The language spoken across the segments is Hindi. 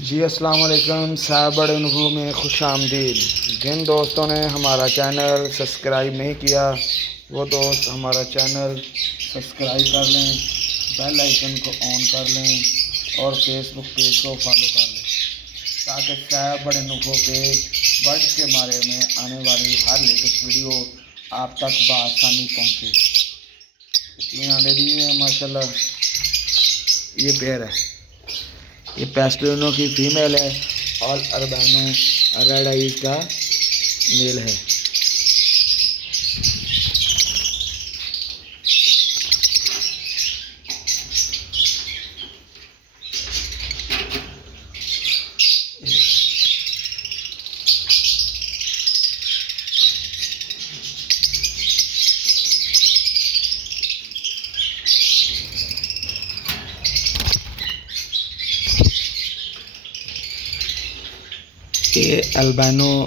जी अस्सलाम वालेकुम साहब, बड़े अनुभव में खुश आमदीद। जिन दोस्तों ने हमारा चैनल सब्सक्राइब नहीं किया वो दोस्त हमारा चैनल सब्सक्राइब कर लें, बेल आइकन को ऑन कर लें और फेसबुक पेज को फॉलो कर लें ताकि साहब बड़े अनुभव पे बर्ड्स के बारे में आने वाली हर लेटेस्ट वीडियो आप तक बआसानी पहुँचे। तीन अंडे दिए हैं माशाल्लाह। ये पेयर है, ये पेस्टलिनो की फीमेल है और अल्बानो रेड आइज का मेल है। ये अल्बानो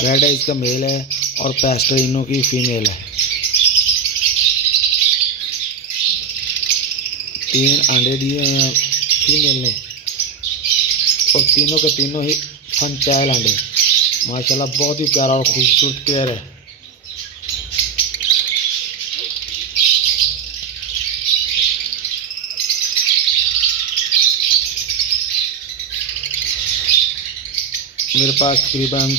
रेड आइज का मेल है और पेस्टलिनो की फीमेल है। 3 अंडे दिए हैं फीमेल ने और तीनों के तीनों ही फंटाइल अंडे। माशाल्लाह बहुत ही प्यारा और खूबसूरत पेयर है। मेरे पास तकरीबन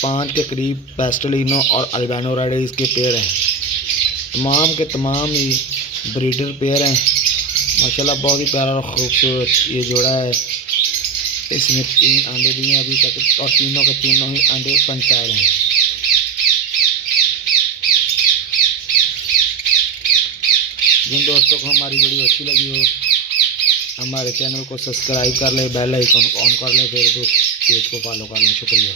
5 के करीब पेस्टलिनो और अल्बानो रेड आइज के पेयर हैं। तमाम के तमाम ही ब्रीडर पेयर हैं। माशाल्लाह बहुत ही प्यारा और खूबसूरत ये जोड़ा है। इसमें 3 अंडे दिए हैं अभी तक और तीनों के तीनों ही अंडे फंटाइल हैं। जिन दोस्तों को हमारी वीडियो अच्छी लगी हो हमारे चैनल को सब्सक्राइब कर लें, बेल आइकन ऑन कर लें, फेसबुक पेज को फॉलो कर लें। शुक्रिया।